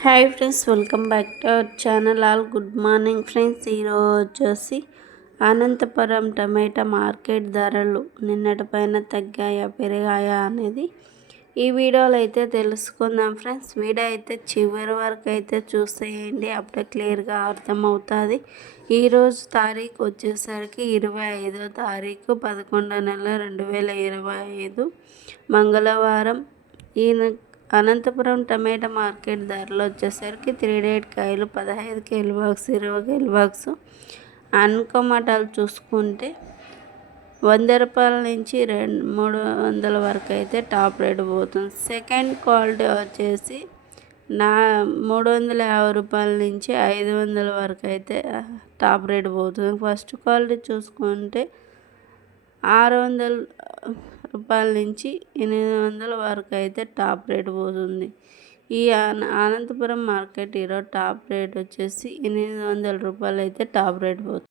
Hi friends welcome back to our channel. All good morning friends. ఈరోజు వచ్చేసి అనంతపురం టమాటా market ధరలు నిన్నటి పైన తగ్గాయా పెరిగాయా అనేది ఈ వీడియోలో అయితే తెలుసుకుందాం ఫ్రెండ్స్. వీడియో అయితే చివరి వరకు అయితే చూసేయండి అప్పుడే క్లియర్గా అర్థమవుతుంది. ఈరోజు తారీఖు వచ్చేసరికి ఇరవై ఐదో తారీఖు పదకొండో నెల రెండు వేల ఇరవై ఐదు మంగళవారం. ఈయన అనంతపురం టమాటా మార్కెట్ ధరలు వచ్చేసరికి త్రీ డేట్ కాయలు పదహైదు కేలు బాక్స్ ఇరవై కేలు బాక్స్. అన్కమటాలు చూసుకుంటే వంద రూపాయల నుంచి రెండు మూడు వందల వరకు అయితే టాప్ రేట్ పోతుంది. సెకండ్ క్వాలిటీ వచ్చేసి నా మూడు వందల యాభై రూపాయల నుంచి ఐదు వందల వరకు అయితే టాప్ రేట్ పోతుంది. ఫస్ట్ క్వాలిటీ చూసుకుంటే ఆరు వందలు రూపాయల నుంచి ఎనిమిది వందల వరకు అయితే టాప్ రేట్ పోతుంది. ఈ అనంతపురం మార్కెట్ ఈరోజు టాప్ రేట్ వచ్చేసి ఎనిమిది వందల రూపాయలు అయితే టాప్ రేట్ పోతుంది.